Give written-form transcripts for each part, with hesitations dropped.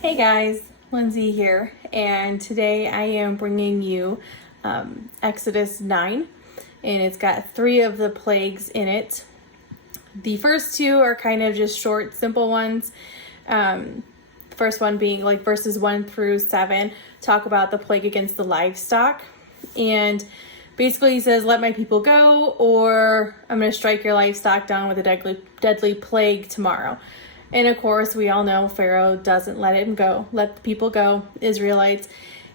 Hey guys, Lindsay here, and today I am bringing you Exodus 9, and it's got 3 of the plagues in it. The first 2 are kind of just short, simple ones. The first one being like verses 1 through 7 talk about the plague against the livestock, and basically he says, let my people go, or I'm going to strike your livestock down with a deadly plague tomorrow. And of course, we all know Pharaoh doesn't let the people go, Israelites.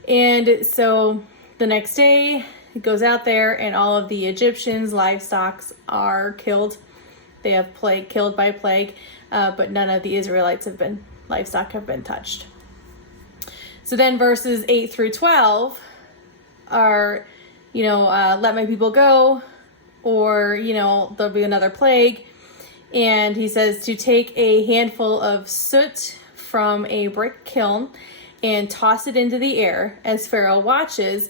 And so the next day, he goes out there and all of the Egyptians' livestock are killed. They have killed by plague, but none of the Israelites livestock have been touched. So then verses 8 through 12 are, let my people go, or, there'll be another plague. And he says to take a handful of soot from a brick kiln and toss it into the air as Pharaoh watches,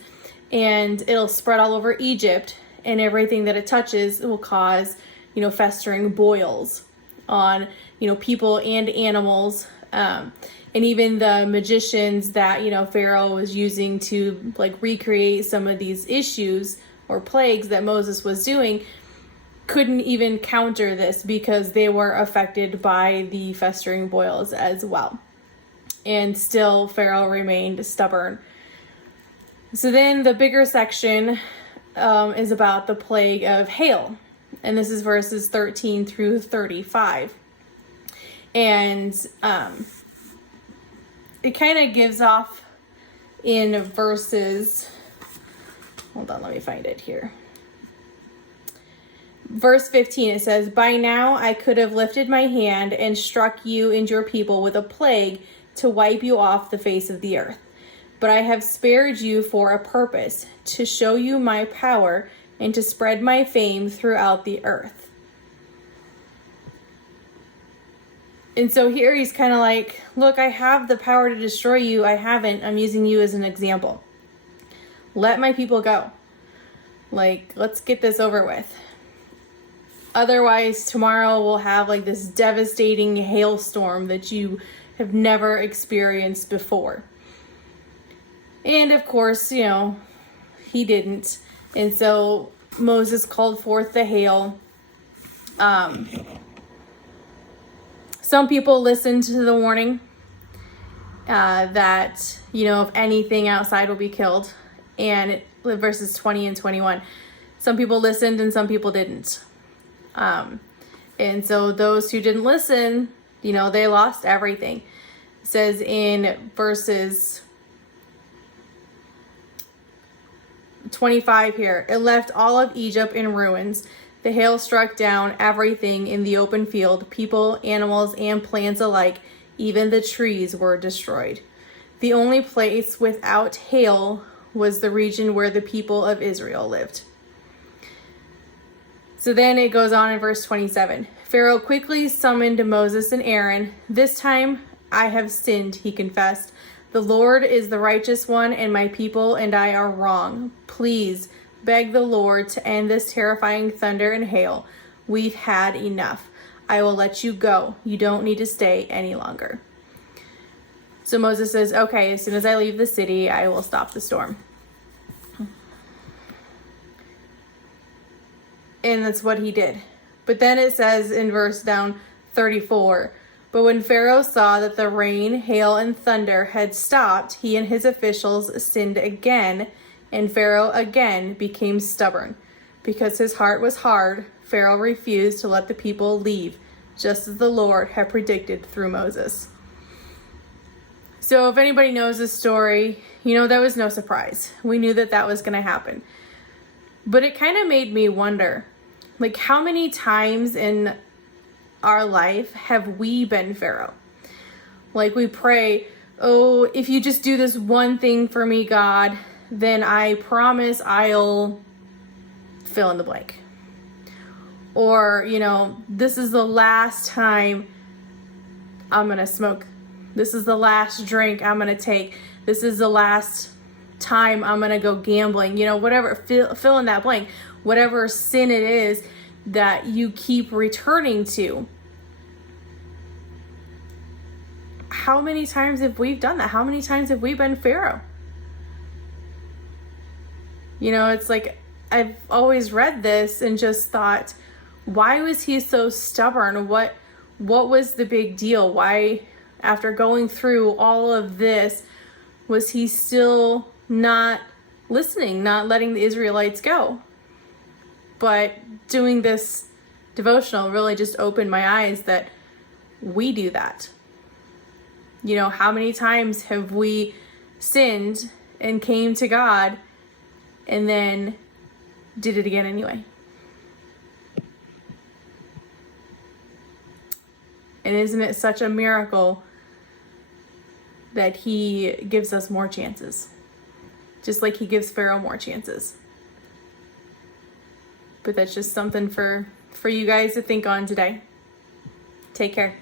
and it'll spread all over Egypt, and everything that it touches will cause, festering boils on, people and animals. And even the magicians that, Pharaoh was using to recreate some of these issues or plagues that Moses was doing couldn't even counter this because they were affected by the festering boils as well. And still Pharaoh remained stubborn. So then the bigger section is about the plague of hail. And this is verses 13 through 35. And it kind of gives off in verses, hold on, let me find it here. Verse 15, it says, by now I could have lifted my hand and struck you and your people with a plague to wipe you off the face of the earth. But I have spared you for a purpose, to show you my power and to spread my fame throughout the earth. And so here he's kind of like, look, I have the power to destroy you. I haven't. I'm using you as an example. Let my people go. Let's get this over with. Otherwise, tomorrow we'll have this devastating hailstorm that you have never experienced before. And of course, he didn't. And so Moses called forth the hail. Some people listened to the warning that, if anything outside will be killed. And verses 20 and 21. Some people listened and some people didn't. And so those who didn't listen, they lost everything. It says in verses 25 here, it left all of Egypt in ruins. The hail struck down everything in the open field, people, animals, and plants alike. Even the trees were destroyed. The only place without hail was the region where the people of Israel lived. So then it goes on in verse 27. Pharaoh quickly summoned Moses and Aaron. This time I have sinned, he confessed. The Lord is the righteous one, and my people and I are wrong. Please beg the Lord to end this terrifying thunder and hail. We've had enough. I will let you go. You don't need to stay any longer. So Moses says, okay, as soon as I leave the city, I will stop the storm. And that's what he did. But then it says in verse down 34, but when Pharaoh saw that the rain, hail, and thunder had stopped, he and his officials sinned again, and Pharaoh again became stubborn. Because his heart was hard, Pharaoh refused to let the people leave, just as the Lord had predicted through Moses. So if anybody knows this story, that was no surprise. We knew that was going to happen. But it kind of made me wonder, how many times in our life have we been Pharaoh? We pray, oh, if you just do this one thing for me, God, then I promise I'll fill in the blank. Or, this is the last time I'm going to smoke. This is the last drink I'm going to take. This is the last time I'm going to go gambling. Whatever, fill in that blank. Whatever sin it is that you keep returning to. how many times have we done that? How many times have we been Pharaoh? You know, it's like I've always read this and just thought, why was he so stubborn? What was the big deal? Why, after going through all of this, was he still not listening, not letting the Israelites go? But doing this devotional really just opened my eyes that we do that. You know, how many times have we sinned and came to God and then did it again anyway? And isn't it such a miracle that he gives us more chances? Just like he gives Pharaoh more chances. But that's just something for you guys to think on today. Take care.